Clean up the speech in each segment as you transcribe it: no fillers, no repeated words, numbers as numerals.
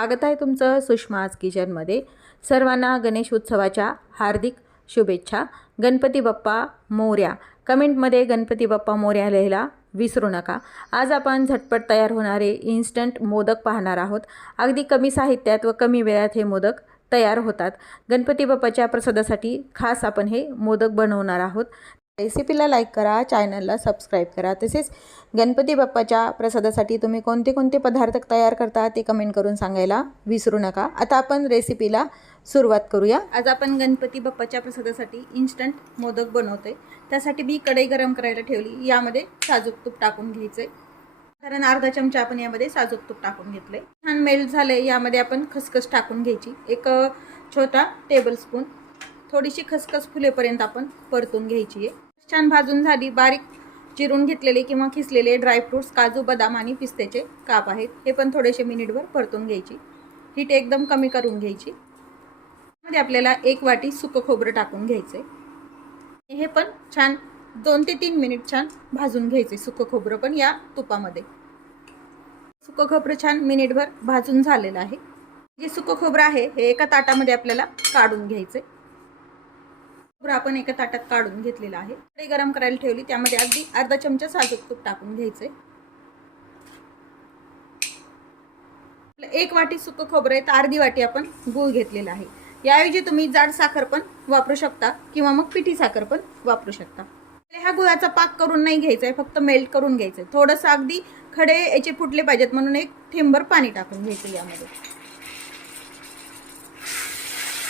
स्वागत आहे तुमचं सुषमाज किचनमध्ये। सर्वांना गणेश उत्सवाच्या हार्दिक शुभेच्छा। गणपती बाप्पा मोरया कमेंटमध्ये गणपती बाप्पा मोरया लिहायला विसरू नका। आज आपण झटपट तयार होणारे इन्स्टंट मोदक पाहणार आहोत। अगदी कमी साहित्यात व कमी वेळात हे मोदक तयार होतात। गणपती बाप्पाच्या प्रसादासाठी खास आपण हे मोदक बनवणार आहोत। रेसिपीला लाईक करा, चॅनलला सबस्क्राईब करा। तसेच गणपती बाप्पाच्या प्रसादासाठी तुम्ही कोणते कोणते पदार्थ तयार करता ते कमेंट करून सांगायला विसरू नका। आता आपण रेसिपीला सुरुवात करूया। आज आपण गणपती बाप्पाच्या प्रसादासाठी इन्स्टंट मोदक बनवतोय। त्यासाठी मी कढई गरम करायला ठेवली। यामध्ये साजूक तूप टाकून घ्यायचे। साधारण अर्धा चमचा आपण यामध्ये साजूक तूप टाकून घेतले। छान मेल्ट झाले। यामध्ये आपण खसखस टाकून घ्यायची, एक छोटा टेबलस्पून। थोडीशी खसखस फुलेपर्यंत आपण परतून घ्यायची आहे। छान भाजून झाली। बारीक चिरून घेतलेले किंवा खिसलेले ड्रायफ्रुट्स, काजू, बदाम आणि पिस्त्याचे काप आहेत, हे पण थोडेसे मिनिटभर परतून घ्यायची। हीट एकदम कमी करून घ्यायची। मध्ये आपल्याला 1 वाटी सुकं खोबरं टाकून घ्यायचे। हे पण छान 2 ते 3 मिनिट छान भाजून घ्यायचे। सुकं खोबरं पण या तुपामध्ये। सुकं खोबरं छान मिनिटभर भाजून झालेलं आहे। जे सुकं खोबरं आहे हे एका ताटामध्ये आपल्याला काढून घ्यायचे। खोबरं आपण एका ताटात काढून घेतलेलं आहे। कढई गरम करायला ठेवली, त्यामध्ये अगदी अर्धा चमचा साजूक तूप टाकून घ्यायचे। 1 वाटी सुकं खोबरं आहे तर अर्धी वाटी आपण गूळ घेतलेला आहे। याऐवजी तुम्ही जाड साखर पण वापरू शकता किंवा मग पिठी साखर पण वापरू शकता। हा गुळाचा पाक करून नाही घ्यायचा आहे, फक्त मेल्ट करून घ्यायचं आहे। थोडंसं अगदी खडे याचे फुटले पाहिजेत म्हणून 1 थेंबर पाणी टाकून घ्यायचं यामध्ये।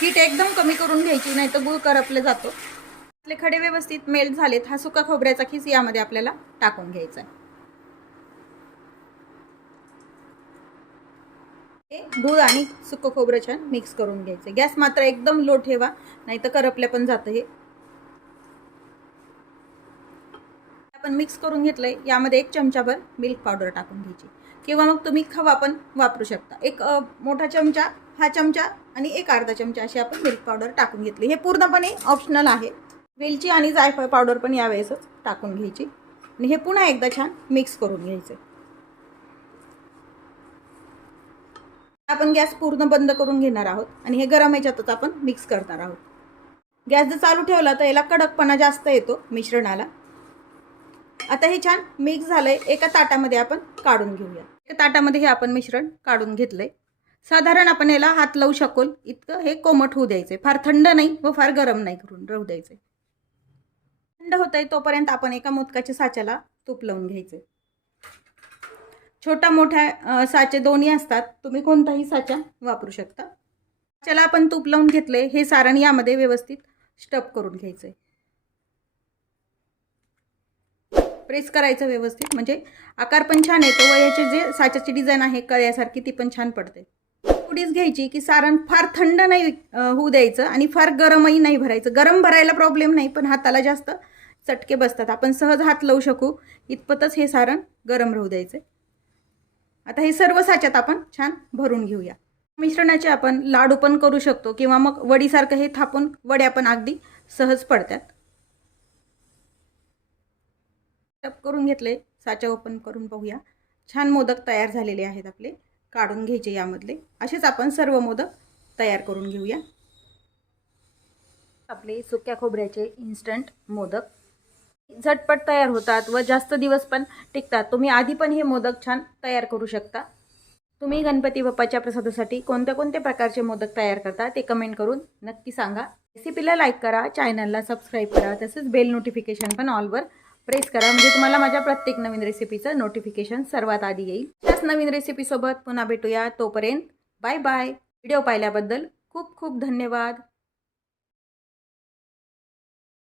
हीट एकदम कमी करून घ्यायची, नाही तर गुळ करपले जातो। आपले खडे व्यवस्थित मेल्ट झालेत। हा सुका खोबऱ्याचा खिस यामध्ये आपल्याला टाकून घ्यायचा आहे। गुळ आणि सुकं खोबरं छान मिक्स करून घ्यायचं। गॅस मात्र एकदम लो ठेवा, नाही तर करपल्या पण जातं हे। आपण मिक्स करून घेतलंय। यामध्ये 1 चमचाभर मिल्क पावडर टाकून घ्यायची किंवा मग तुम्ही खवा पण वापरू शकता। एक मोठा चमचा, हा चमचा आणि 1 अर्धा चमचा अशी आपण मिल्क पावडर टाकून घेतली। हे पूर्णपणे ऑप्शनल आहे। वेलची आणि जायफळ पावडर पण यावेळेसच टाकून घ्यायची आणि हे पुन्हा एकदा छान मिक्स करून घ्यायचे। आपण गॅस पूर्ण बंद करून घेणार आहोत आणि हे गरम याच्यातच आपण मिक्स करणार आहोत। गॅस जर चालू ठेवला तर याला कडकपणा जास्त येतो मिश्रणाला। आता हे छान मिक्स झालंय। एका ताटामध्ये आपण काढून घेऊया। एका ताटामध्ये हे आपण मिश्रण काढून घेतलंय। साधारण आपण याला हात लावू शकोल इतकं हे कोमट होऊ द्यायचे। फार थंड नाही व फार गरम नाही करून राहू द्यायचे। थंड होतंय तोपर्यंत आपण एका मोदकाच्या साच्याला तूप लावून घ्यायचे। छोटा मोठा साचे दोन्ही असतात, तुम्ही कोणताही साचा वापरू शकता। साच्याला आपण तूप लावून घेतले। हे सारण यामध्ये व्यवस्थित स्टफ करून घ्यायचे। प्रेस करायचं व्यवस्थित, म्हणजे आकार पण छान येतो व याचे जे साच्याची डिझाईन आहे कळ्यासारखी ती पण छान पडते। थोडीच घ्यायची की सारण फार थंड नाही होऊ द्यायचं आणि फार गरमही नाही भरायचं। गरम भरायला प्रॉब्लेम नाही, पण हाताला जास्त चटके बसतात। आपण सहज हात लावू शकू इतपतच हे सारण गरम राहू द्यायचे। आता हे सर्व साच्यात आपण छान भरून घेऊया। मिश्रणाचे आपण लाडू पण करू शकतो किंवा मग वडीसारखं हे थापून वड्या पण अगदी सहज पडतात। स्टफ करून घेतले। साचा ओपन करून पाहूया। छान मोदक तयार झालेले आहेत आपले। काढून घ्यायचे यामधले। असेच आपण सर्व मोदक तयार करून घेऊया। आपले सुक्या खोबऱ्याचे इन्स्टंट मोदक झटपट तयार होतात व जास्त दिवस पण टिकतात। तुम्ही आधी पण हे मोदक छान तयार करू शकता। तुम्ही गणपती बाप्पाच्या प्रसादासाठी कोणत्या कोणत्या प्रकारचे मोदक तयार करता ते कमेंट करून नक्की सांगा। रेसिपीला लाईक करा, चॅनलला सबस्क्राईब करा। तसेच बेल नोटिफिकेशन पण ऑलवर प्रेस करा, म्हणजे तुम्हाला माझ्या प्रत्येक नवीन रेसिपीचं नोटिफिकेशन सर्वात आधी येईल। त्याच नवीन रेसिपी सोबत पुन्हा भेटूया। तोपर्यंत बाय बाय। व्हिडिओ पाहिल्याबद्दल खूप खूप धन्यवाद।